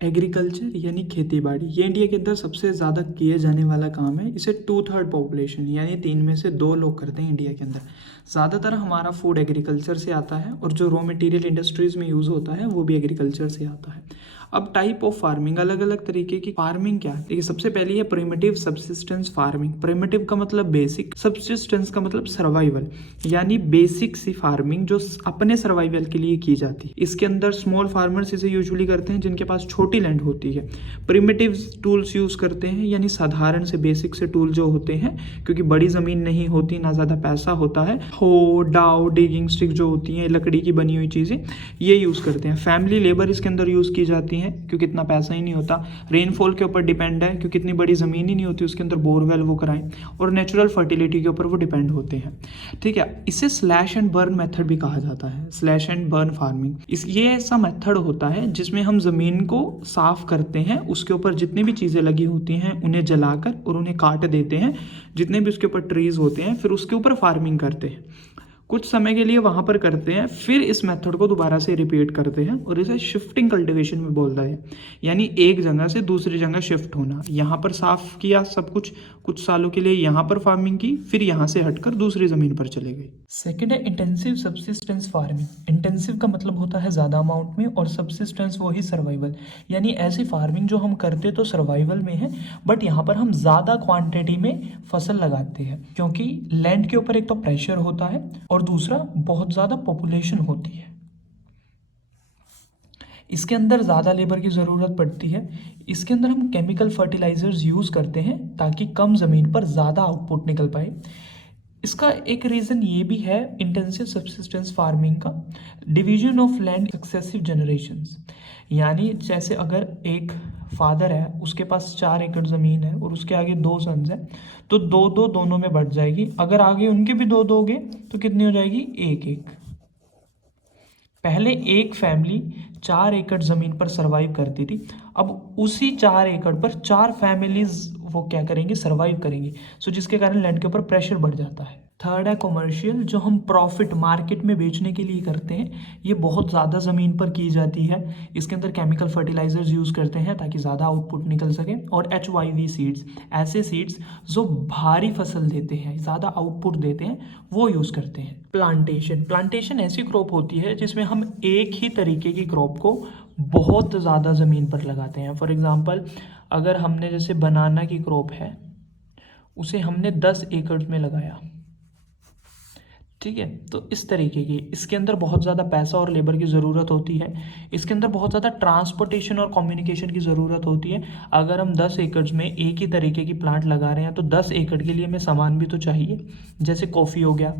Agriculture यानी खेती बाड़ी, ये इंडिया के अंदर सबसे ज़्यादा किए जाने वाला काम है। इसे 2/3 पॉपुलेशन यानी 3 में से 2 लोग करते हैं इंडिया के अंदर। ज़्यादातर हमारा फूड एग्रीकल्चर से आता है और जो रॉ मटेरियल इंडस्ट्रीज़ में यूज़ होता है वो भी एग्रीकल्चर से आता है। अब टाइप ऑफ फार्मिंग, अलग अलग तरीके की फार्मिंग क्या है। देखिए, सबसे पहली है प्रिमिटिव सब्सिस्टेंस फार्मिंग। प्रिमिटिव का मतलब बेसिक, सब्सिस्टेंस का मतलब सर्वाइवल, यानी बेसिक सी फार्मिंग जो अपने सर्वाइवल के लिए की जाती है। इसके अंदर स्मॉल फार्मर्स इसे यूजुअली करते हैं जिनके पास छोटी लैंड होती है। प्रिमिटिव टूल्स यूज़ करते हैं, यानी साधारण से बेसिक से टूल जो होते हैं, क्योंकि बड़ी ज़मीन नहीं होती, ना ज़्यादा पैसा होता है। हो, डाउ, डिगिंग स्टिक जो होती हैं, लकड़ी की बनी हुई चीज़ें, ये यूज़ करते हैं। फैमिली लेबर इसके अंदर यूज़ की जाती है क्योंकि इतना पैसा ही नहीं होता। रेनफॉल के ऊपर डिपेंड है क्योंकि इतनी बड़ी ज़मीन ही नहीं होती उसके अंदर बोरवेल वो कराएं। और नेचुरल फर्टिलिटी के ऊपर वो डिपेंड होते हैं। ठीक है, इसे स्लैश एंड बर्न मेथड भी कहा जाता है। स्लैश एंड बर्न फार्मिंग, ये ऐसा मेथड होता है जिसमें हम ज़मीन को साफ करते हैं, उसके ऊपर जितनी भी चीज़ें लगी होती हैं उन्हें जलाकर और उन्हें काट देते हैं, जितने भी उसके ऊपर ट्रीज होते हैं, फिर उसके ऊपर फार्मिंग करते हैं। कुछ समय के लिए वहाँ पर करते हैं, फिर इस मेथड को दोबारा से रिपीट करते हैं और इसे शिफ्टिंग कल्टीवेशन में बोलता है। यानी एक जगह से दूसरी जगह शिफ्ट होना। यहाँ पर साफ किया सब कुछ सालों के लिए यहाँ पर फार्मिंग की, फिर यहाँ से हटकर दूसरी ज़मीन पर चले गए। सेकेंड है इंटेंसिव सब्सिस्टेंस फार्मिंग। इंटेंसिव का मतलब होता है ज़्यादा अमाउंट में, और सब्सिस्टेंस वही सर्वाइवल, यानी ऐसी फार्मिंग जो हम करते तो सर्वाइवल में है, बट यहाँ पर हम ज़्यादा क्वांटिटी में फसल लगाते हैं, क्योंकि लैंड के ऊपर एक तो प्रेशर होता है और दूसरा बहुत ज़्यादा पॉपुलेशन होती है। इसके अंदर ज़्यादा लेबर की ज़रूरत पड़ती है। इसके अंदर हम केमिकल फर्टिलाइजर्स यूज़ करते हैं ताकि कम ज़मीन पर ज़्यादा आउटपुट निकल पाए। इसका एक रीज़न ये भी है इंटेंसिव सब्सिस्टेंस फार्मिंग का, division of land successive generations. यानी जैसे अगर एक फादर है, उसके पास 4 एकड़ ज़मीन है और उसके आगे 2 सन्स हैं, तो दो दो दोनों में बढ़ जाएगी। अगर आगे उनके भी 2 दोगे तो कितनी हो जाएगी? 1-1। पहले एक फैमिली 4 एकड़ ज़मीन पर सरवाइव करती थी, अब उसी 4 एकड़ पर 4 फैमिलीज वो क्या करेंगे? सरवाइव करेंगी। सो जिसके कारण लैंड के ऊपर प्रेशर बढ़ जाता है। थर्ड है कमर्शियल, जो हम प्रॉफिट मार्केट में बेचने के लिए करते हैं। ये बहुत ज़्यादा ज़मीन पर की जाती है। इसके अंदर केमिकल फर्टिलाइजर्स यूज़ करते हैं ताकि ज़्यादा आउटपुट निकल सके। और HYV सीड्स, ऐसे सीड्स जो भारी फसल देते हैं, ज़्यादा आउटपुट देते हैं, वो यूज़ करते हैं। प्लांटेशन, प्लांटेशन ऐसी क्रॉप होती है जिसमें हम एक ही तरीके की क्रॉप को बहुत ज़्यादा ज़मीन पर लगाते हैं। फॉर एग्ज़ाम्पल, अगर हमने जैसे बनाना की क्रॉप है, उसे हमने 10 एकड़ में लगाया, ठीक है, तो इस तरीके की, इसके अंदर बहुत ज़्यादा पैसा और लेबर की ज़रूरत होती है। इसके अंदर बहुत ज़्यादा ट्रांसपोर्टेशन और कम्युनिकेशन की ज़रूरत होती है। अगर हम 10 एकड़ में एक ही तरीके की प्लांट लगा रहे हैं तो 10 एकड़ के लिए हमें सामान भी तो चाहिए, जैसे कॉफ़ी हो गया,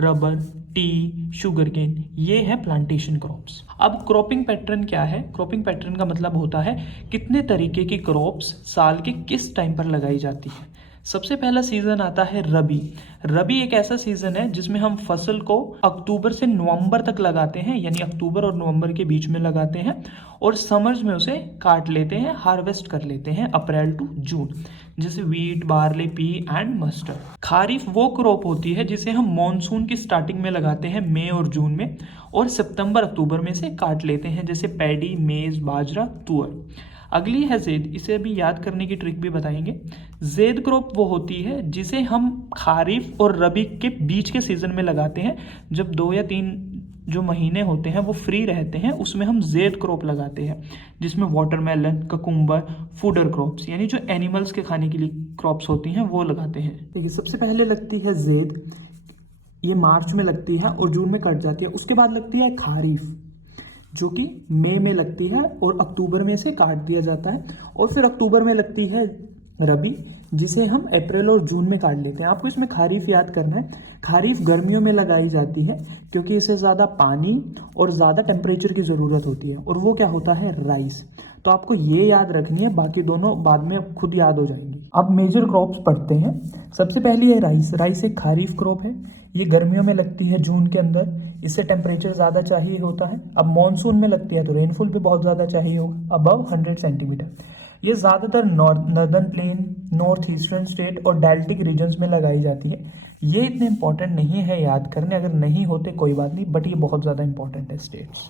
रबर, टी, शुगर केन, ये है प्लांटेशन क्रॉप्स। अब क्रॉपिंग पैटर्न क्या है? क्रॉपिंग पैटर्न का मतलब होता है कितने तरीके की क्रॉप्स साल के किस टाइम पर लगाई जाती है। सबसे पहला सीज़न आता है रबी। रबी एक ऐसा सीज़न है जिसमें हम फसल को अक्टूबर से नवंबर तक लगाते हैं, यानी अक्टूबर और नवंबर के बीच में लगाते हैं, और समर्स में उसे काट लेते हैं, हार्वेस्ट कर लेते हैं अप्रैल टू जून, जैसे wheat, barley, pea and mustard. Kharif वो क्रॉप होती है जिसे हम मॉनसून की स्टार्टिंग में लगाते हैं, मई और जून में, और सितंबर अक्टूबर में से काट लेते हैं, जैसे पैडी, मेज, बाजरा, तुअर। अगली है ज़ेद, इसे अभी याद करने की ट्रिक भी बताएंगे। ज़ेद क्रॉप वो होती है जिसे हम खारिफ और रबी के बीच के सीज़न में लगाते हैं, जब 2 या 3 जो महीने होते हैं वो फ्री रहते हैं, उसमें हम ज़ेद क्रॉप लगाते हैं, जिसमें वाटरमेलन, ककुम्बर, फूडर क्रॉप्स, यानी जो एनिमल्स के खाने के लिए क्रॉप्स होती हैं वो लगाते हैं। देखिए, सबसे पहले लगती है ज़ेद, ये मार्च में लगती है और जून में कट जाती है। उसके बाद लगती है खारिफ, जो कि मई में लगती है और अक्टूबर में से काट दिया जाता है। और फिर अक्टूबर में लगती है रबी, जिसे हम अप्रैल और जून में काट लेते हैं। आपको इसमें खारीफ याद करना है। खारीफ गर्मियों में लगाई जाती है क्योंकि इसे ज़्यादा पानी और ज़्यादा टेम्परेचर की ज़रूरत होती है, और वो क्या होता है? राइस। तो आपको ये याद रखनी है, बाकी दोनों बाद में खुद याद हो जाएंगी। अब मेजर क्रॉप्स पढ़ते हैं। सबसे पहली है राइस। राइस एक खारीफ क्रॉप है, ये गर्मियों में लगती है जून के अंदर, इससे टेम्परेचर ज़्यादा चाहिए होता है। अब मॉनसून में लगती है तो रेनफॉल भी बहुत ज़्यादा चाहिए होगा, अबव 100 सेंटीमीटर। ये ज़्यादातर northern plain, north eastern state और डेल्टिक रीजन्स में लगाई जाती है। ये इतने इंपॉर्टेंट नहीं है याद करने, अगर नहीं होते कोई बात नहीं, बट ये बहुत ज़्यादा इंपॉर्टेंट है स्टेट्स।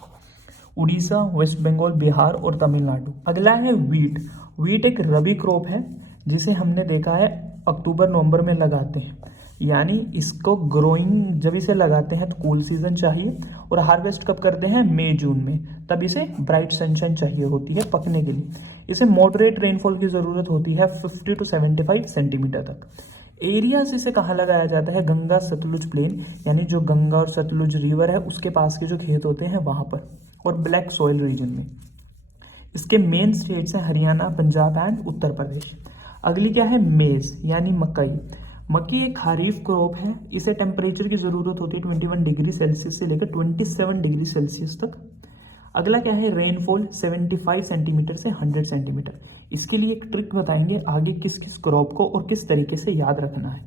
उड़ीसा, वेस्ट बंगाल, बिहार और तमिलनाडु। अगला है वीट। वीट एक रबी क्रॉप है जिसे हमने देखा है अक्टूबर नवंबर में लगाते हैं, यानी इसको ग्रोइंग जब इसे लगाते हैं तो कूल सीजन चाहिए, और हार्वेस्ट कब करते हैं, मई जून में, तब इसे ब्राइट सनशाइन चाहिए होती है पकने के लिए। इसे मॉडरेट रेनफॉल की ज़रूरत होती है 50 to 75 सेंटीमीटर तक। एरियाज इसे कहाँ लगाया जाता है, गंगा सतलुज प्लेन, यानी जो गंगा और सतलुज रिवर है उसके पास के जो खेत होते हैं वहाँ पर, और ब्लैक सॉइल रीजन में। इसके मेन स्टेट्स हैं हरियाणा, पंजाब एंड उत्तर प्रदेश। अगली क्या है, मेज यानी मकई। मक्की एक खरीफ क्रॉप है। इसे टेम्परेचर की ज़रूरत होती है 21 डिग्री सेल्सियस से लेकर 27 डिग्री सेल्सियस तक। अगला क्या है, रेनफॉल 75 सेंटीमीटर से 100 सेंटीमीटर। इसके लिए एक ट्रिक बताएंगे आगे किस किस क्रॉप को और किस तरीके से याद रखना है।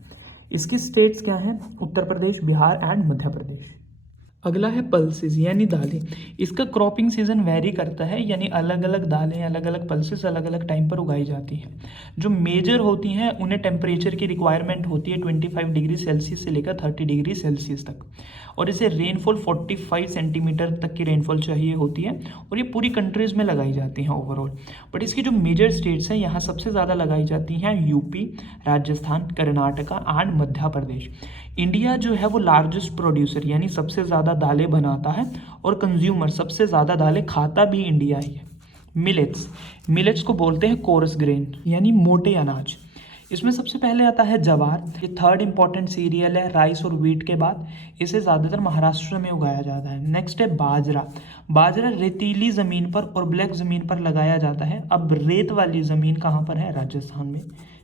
इसकी स्टेट्स क्या हैं, उत्तर प्रदेश, बिहार एंड मध्य प्रदेश। अगला है पल्सेस यानी दालें। इसका क्रॉपिंग सीजन वेरी करता है, यानी अलग अलग दालें, अलग अलग पल्सेस अलग अलग टाइम पर उगाई जाती हैं। जो मेजर होती हैं उन्हें टेम्परेचर की रिक्वायरमेंट होती है 25 डिग्री सेल्सियस से लेकर 30 डिग्री सेल्सियस तक, और इसे रेनफॉल 45 सेंटीमीटर तक की रेनफॉल चाहिए होती है, और ये पूरी कंट्रीज़ में लगाई जाती हैं ओवरऑल। बट इसकी जो मेजर स्टेट्स हैं यहाँ सबसे ज़्यादा लगाई जाती हैं UP, Rajasthan, Karnataka and Madhya Pradesh. India जो है वो लार्जेस्ट प्रोड्यूसर यानी सबसे ज़्यादा दालें बनाता है, और कंज्यूमर सबसे ज़्यादा दालें खाता भी इंडिया ही है। मिलेट्स, मिलेट्स को बोलते हैं कोरस ग्रेन यानी मोटे अनाज। इसमें सबसे पहले आता है जवार। ये थर्ड इंपॉर्टेंट सीरियल है राइस और व्हीट के बाद। इसे ज़्यादातर महाराष्ट्र में उगाया जाता है। नेक्स्ट है बाजरा। बाजरा रेतीली ज़मीन पर और ब्लैक ज़मीन पर लगाया जाता है। अब रेत वाली ज़मीन कहाँ पर है, राजस्थान में।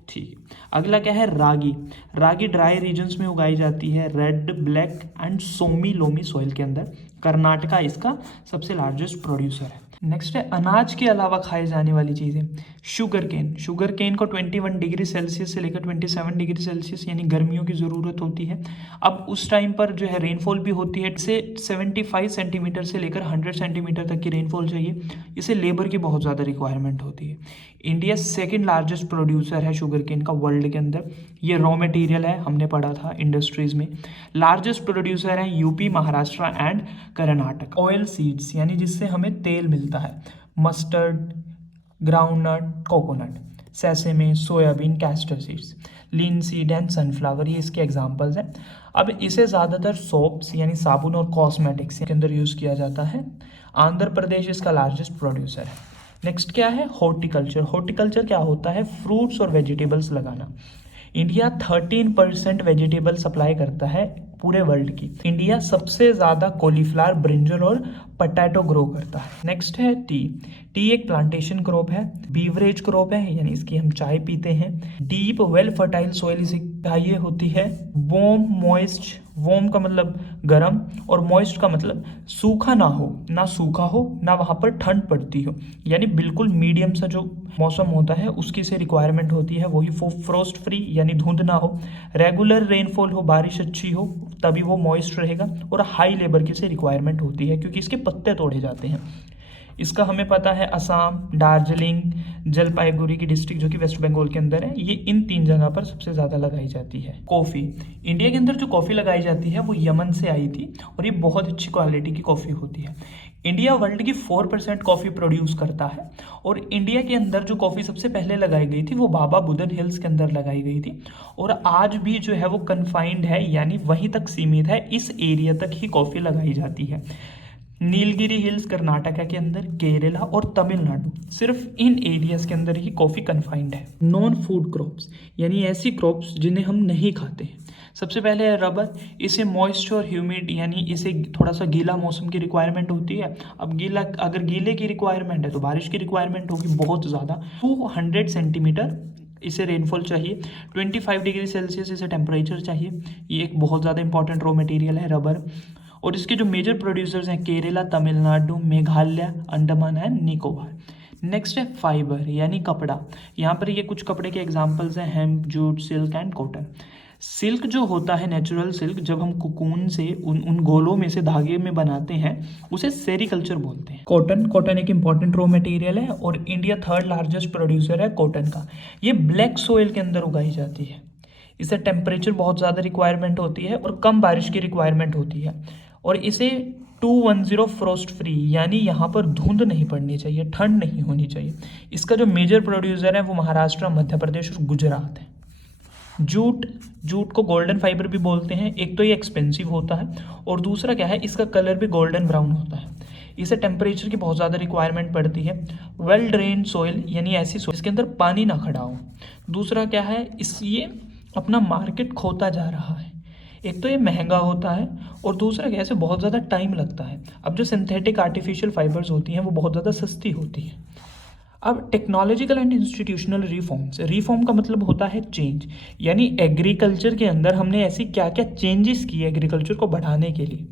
ठीक है, अगला क्या है, रागी। रागी ड्राई रीजन्स में उगाई जाती है, रेड, ब्लैक एंड सोमी लोमी सॉइल के अंदर। कर्नाटका इसका सबसे लार्जेस्ट प्रोड्यूसर है। नेक्स्ट है अनाज के अलावा खाए जाने वाली चीज़ें। Sugar cane. शुगर केन को 21 डिग्री सेल्सियस से लेकर 27 डिग्री सेल्सियस यानी गर्मियों की ज़रूरत होती है। अब उस टाइम पर जो है रेनफॉल भी होती है, इसे 75 सेंटीमीटर से लेकर 100 सेंटीमीटर तक की रेनफॉल चाहिए। इसे लेबर की बहुत ज़्यादा रिक्वायरमेंट होती है। इंडिया सेकेंड लार्जेस्ट प्रोड्यूसर है शुगर केन का वर्ल्ड के अंदर। ये रॉ मटेरियल है, हमने पढ़ा था इंडस्ट्रीज़ में। लार्जेस्ट प्रोड्यूसर हैं UP, Maharashtra and Karnataka. Oil seeds यानी जिससे हमें तेल मिलता है, mustard, groundnut, coconut, sesame, soyabean, castor seeds, linseed and sunflower, ये इसके एग्जांपल्स हैं। अब इसे ज़्यादातर सोप्स यानी साबुन और कॉस्मेटिक्स के अंदर यूज़ किया जाता है। आंध्र प्रदेश इसका लार्जेस्ट प्रोड्यूसर है। नेक्स्ट क्या है, हॉर्टिकल्चर। हॉर्टिकल्चर क्या होता है, फ्रूट्स और वेजिटेबल्स लगाना। इंडिया 13% वेजिटेबल सप्लाई करता है पूरे वर्ल्ड की। इंडिया सबसे ज़्यादा कॉलीफ्लावर, ब्रिंजल और पटैटो ग्रो करता है। नेक्स्ट है टी। टी एक प्लांटेशन क्रॉप है, बीवरेज क्रॉप है, यानी इसकी हम चाय पीते हैं। डीप वेल फर्टाइल सॉइल इसे चाहिए होती है। वॉर्म मॉइस्ट, वॉर्म का मतलब गर्म और मॉइस्ट का मतलब सूखा ना हो, ना सूखा हो ना वहाँ पर ठंड पड़ती हो, यानी बिल्कुल मीडियम सा जो मौसम होता है उसकी से रिक्वायरमेंट होती है। वही फ्रोस्ट फ्री यानी धुंध ना हो, रेगुलर रेनफॉल हो, बारिश अच्छी हो, तभी वो मॉइस्ट रहेगा, और हाई लेबर की से रिक्वायरमेंट होती है क्योंकि इसके पत्ते तोड़े जाते हैं। इसका हमें पता है असम, दार्जिलिंग, जलपाईगुड़ी की डिस्ट्रिक्ट जो कि वेस्ट बंगाल के अंदर है, ये इन 3 जगह पर सबसे ज़्यादा लगाई जाती है। कॉफ़ी। इंडिया के अंदर जो कॉफ़ी लगाई जाती है वो यमन से आई थी, और ये बहुत अच्छी क्वालिटी की कॉफ़ी होती है। इंडिया वर्ल्ड की 4% कॉफ़ी प्रोड्यूस करता है, और इंडिया के अंदर जो कॉफ़ी सबसे पहले लगाई गई थी वो बाबा बुदन हिल्स के अंदर लगाई गई थी, और आज भी जो है वो कन्फाइंड है, यानी वहीं तक सीमित है, इस एरिया तक ही कॉफ़ी लगाई जाती है। नीलगिरी हिल्स कर्नाटका के अंदर, केरला और तमिलनाडु, सिर्फ इन एरियाज के अंदर ही कॉफ़ी कन्फाइंड है। नॉन फूड क्रॉप्स यानी ऐसी क्रॉप्स जिन्हें हम नहीं खाते। सबसे पहले है रबर। इसे मॉइस्चर और ह्यूमिड यानी इसे थोड़ा सा गीला मौसम की रिक्वायरमेंट होती है। अब गीला, अगर गीले की रिक्वायरमेंट है तो बारिश की रिक्वायरमेंट होगी बहुत ज़्यादा। 200 सेंटीमीटर इसे रेनफॉल चाहिए, 25 डिग्री सेल्सियस इसे टेम्परेचर चाहिए। ये एक बहुत ज़्यादा इंपॉर्टेंट रॉ मटेरियल है रबर। और इसके जो मेजर प्रोड्यूसर्स हैं केरला, तमिलनाडु, मेघालय, अंडमान एंड निकोबार। नेक्स्ट है फाइबर यानी कपड़ा। यहाँ पर ये कुछ कपड़े के एग्जांपल्स हैं, hemp, jute, silk and cotton. Silk जो होता है नेचुरल सिल्क, जब हम कुकून से उन गोलों में से धागे में बनाते हैं उसे सेरीकल्चर बोलते हैं। कॉटन एक इंपॉर्टेंट रॉ मटेरियल है, और इंडिया 3rd लार्जेस्ट प्रोड्यूसर है कॉटन का। ये ब्लैक सॉइल के अंदर उगाई जाती है। इसे टेम्परेचर बहुत ज़्यादा रिक्वायरमेंट होती है और कम बारिश की रिक्वायरमेंट होती है, और इसे 210 फ्रोस्ट फ्री, यानी यहाँ पर धुंध नहीं पड़नी चाहिए, ठंड नहीं होनी चाहिए। इसका जो मेजर प्रोड्यूसर है वो महाराष्ट्र, मध्य प्रदेश और गुजरात है। जूट, जूट को गोल्डन फाइबर भी बोलते हैं। एक तो ये एक्सपेंसिव होता है और दूसरा क्या है, इसका कलर भी गोल्डन ब्राउन होता है। इसे टेम्परेचर की बहुत ज़्यादा रिक्वायरमेंट पड़ती है। वेल ड्रेन सॉइल, यानी ऐसी सॉइल इसके अंदर पानी ना खड़ा हो। दूसरा क्या है, ये अपना मार्केट खोता जा रहा है। एक तो ये महंगा होता है और दूसरा क्या है, इसे बहुत ज़्यादा टाइम लगता है। अब जो सिंथेटिक आर्टिफिशियल फाइबर्स होती हैं वो बहुत ज़्यादा सस्ती होती है। अब technological and institutional reforms, reform का मतलब होता है चेंज, यानी एग्रीकल्चर के अंदर हमने ऐसी क्या क्या चेंजेस किए एग्रीकल्चर को बढ़ाने के लिए।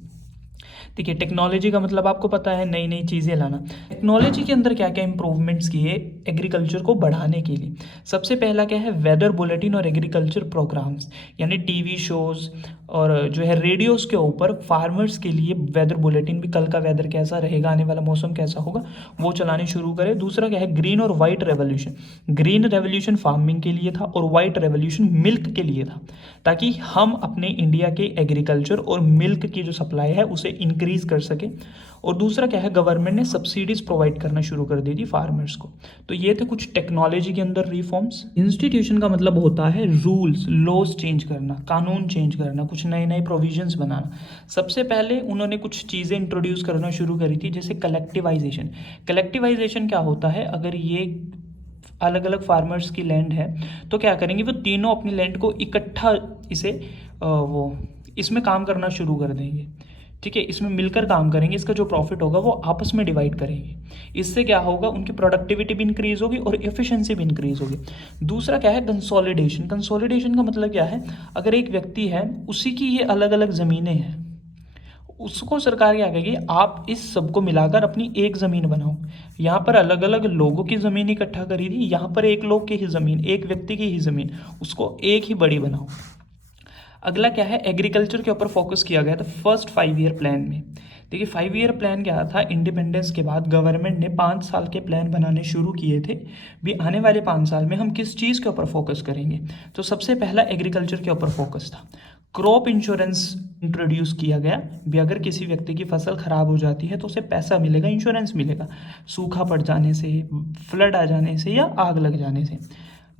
देखिए, टेक्नोलॉजी का मतलब आपको पता है नई नई चीज़ें लाना। टेक्नोलॉजी के अंदर क्या क्या इंप्रूवमेंट्स किए एग्रीकल्चर को बढ़ाने के लिए। सबसे पहला क्या है, वेदर बुलेटिन और एग्रीकल्चर प्रोग्राम्स, यानी टीवी शोज़ और जो है रेडियोज़ के ऊपर फार्मर्स के लिए वेदर बुलेटिन भी, कल का वेदर कैसा रहेगा, आने वाला मौसम कैसा होगा, वो चलाने शुरू करें। दूसरा क्या है, ग्रीन और white revolution. Green revolution farming के लिए था और वाइट रेवोल्यूशन मिल्क के लिए था, ताकि हम अपने इंडिया के एग्रीकल्चर और मिल्क की जो सप्लाई है उसे इंक्रीज कर सके। और दूसरा क्या है, गवर्नमेंट ने सब्सिडीज प्रोवाइड करना शुरू कर दी थी फार्मर्स को। तो ये थे कुछ टेक्नोलॉजी के अंदर रिफॉर्म्स। इंस्टीट्यूशन का मतलब होता है रूल्स, लॉज चेंज करना, कानून चेंज करना, कुछ नए नए प्रोविजंस बनाना। सबसे पहले उन्होंने कुछ चीज़ें इंट्रोड्यूस करना शुरू करी थी, जैसे कलेक्टिवाइजेशन। कलेक्टिवाइजेशन क्या होता है, अगर ये अलग अलग फार्मर्स की लैंड है तो क्या करेंगे, वो तीनों अपनी लैंड को इकट्ठा इसमें काम करना शुरू कर देंगे। ठीक है, इसमें मिलकर काम करेंगे, इसका जो प्रॉफिट होगा वो आपस में डिवाइड करेंगे। इससे क्या होगा, उनकी प्रोडक्टिविटी भी इंक्रीज होगी और एफिशिएंसी भी इंक्रीज होगी। दूसरा क्या है, कंसोलिडेशन। कंसोलिडेशन का मतलब क्या है, अगर एक व्यक्ति है, उसी की ये अलग अलग ज़मीनें हैं, उसको सरकार क्या कहेगी, आप इस सबको मिलाकर अपनी एक ज़मीन बनाओ। यहाँ पर अलग अलग लोगों की ज़मीन इकट्ठा करी थी, यहाँ पर एक लोग की ही ज़मीन, एक व्यक्ति की ही ज़मीन, उसको एक ही बड़ी बनाओ। अगला क्या है, एग्रीकल्चर के ऊपर फोकस किया गया था फर्स्ट 5 ईयर प्लान में। देखिए 5 ईयर प्लान क्या था, इंडिपेंडेंस के बाद गवर्नमेंट ने 5 साल के प्लान बनाने शुरू किए थे भी, आने वाले 5 साल में हम किस चीज़ के ऊपर फोकस करेंगे। तो सबसे पहला एग्रीकल्चर के ऊपर फोकस था। क्रॉप इंश्योरेंस इंट्रोड्यूस किया गया भी, अगर किसी व्यक्ति की फसल खराब हो जाती है तो उसे पैसा मिलेगा, इंश्योरेंस मिलेगा, सूखा पड़ जाने से, फ्लड आ जाने से या आग लग जाने से।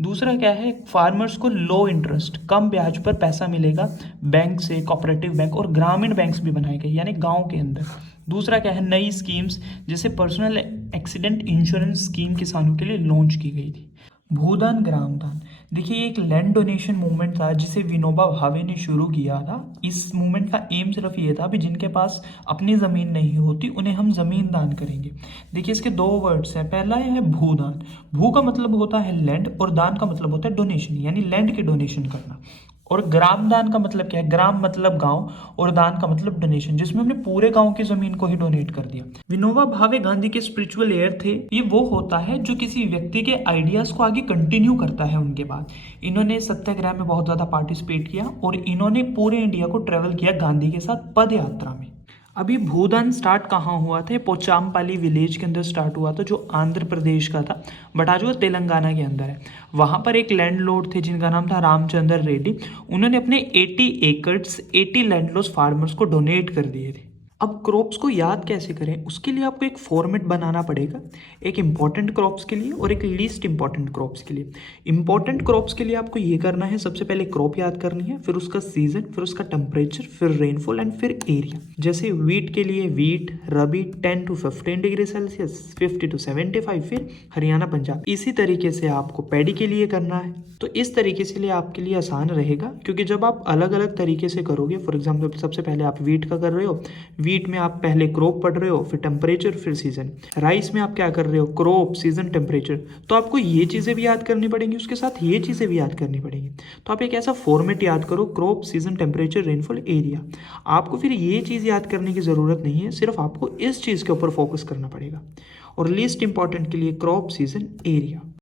दूसरा क्या है, फार्मर्स को लो इंटरेस्ट, कम ब्याज पर पैसा मिलेगा बैंक से, कोऑपरेटिव बैंक और ग्रामीण बैंक्स भी बनाए गए, यानी गांव के अंदर। दूसरा क्या है, नई स्कीम्स जैसे पर्सनल एक्सीडेंट इंश्योरेंस स्कीम किसानों के लिए लॉन्च की गई थी। भूदान, ग्रामदान। देखिए ये एक लैंड डोनेशन मूवमेंट था जिसे विनोबा भावे ने शुरू किया था। इस मूवमेंट का एम सिर्फ ये था भी, जिनके पास अपनी ज़मीन नहीं होती उन्हें हम ज़मीन दान करेंगे। देखिए इसके 2 वर्ड्स हैं, पहला है भूदान। भू का मतलब होता है लैंड और दान का मतलब होता है डोनेशन, यानी लैंड की डोनेशन करना। और ग्राम दान का मतलब क्या है, ग्राम मतलब गांव और दान का मतलब डोनेशन, जिसमें हमने पूरे गांव की जमीन को ही डोनेट कर दिया। विनोबा भावे गांधी के स्पिरिचुअल एयर थे। ये वो होता है जो किसी व्यक्ति के आइडियाज को आगे कंटिन्यू करता है उनके बाद। इन्होंने सत्याग्रह में बहुत ज्यादा पार्टिसिपेट किया और इन्होंने पूरे इंडिया को ट्रेवल किया गांधी के साथ पद यात्रा में। अभी भूदान स्टार्ट कहाँ हुआ था, पोचामपाली विलेज के अंदर स्टार्ट हुआ था, जो आंध्र प्रदेश का था, बट आज वो तेलंगाना के अंदर है। वहाँ पर एक लैंडलॉर्ड थे जिनका नाम था रामचंद्र रेड्डी। उन्होंने अपने 80 एकड़्स 80 लैंडलॉर्ड फार्मर्स को डोनेट कर दिए थे। अब क्रॉप्स को याद कैसे करें, उसके लिए आपको एक फॉर्मेट बनाना पड़ेगा, एक इंपॉर्टेंट क्रॉप्स के लिए और एक लीस्ट इंपॉर्टेंट क्रॉप्स के लिए। इंपॉर्टेंट क्रॉप्स के लिए आपको ये करना है, सबसे पहले क्रॉप याद करनी है, फिर उसका सीजन, फिर उसका टेम्परेचर, फिर रेनफॉल एंड फिर एरिया। जैसे वीट के लिए wheat rabi 10 to 15 degree Celsius, 50 to 75, फिर हरियाणा पंजाब। इसी तरीके से आपको पैडी के लिए करना है। तो इस तरीके से लिए आपके लिए आसान रहेगा, क्योंकि जब आप अलग अलग तरीके से करोगे, फॉर एग्जाम्पल सबसे पहले आप वीट का कर रहे हो, वीट में आप पहले क्रॉप पढ़ रहे हो, फिर टेम्परेचर, फिर सीजन। राइस में आप क्या कर रहे हो, क्रॉप, सीजन, टेम्परेचर। तो आपको ये चीज़ें भी याद करनी पड़ेंगी, उसके साथ ये चीज़ें भी याद करनी पड़ेंगी। तो आप एक ऐसा फॉर्मेट याद करो, crop, season, temperature, rainfall, area. आपको फिर ये चीज़ याद करने की ज़रूरत नहीं है, सिर्फ आपको इस चीज़ के ऊपर फोकस करना पड़ेगा। और लीस्ट इंपॉर्टेंट के लिए क्रॉप, सीजन, एरिया।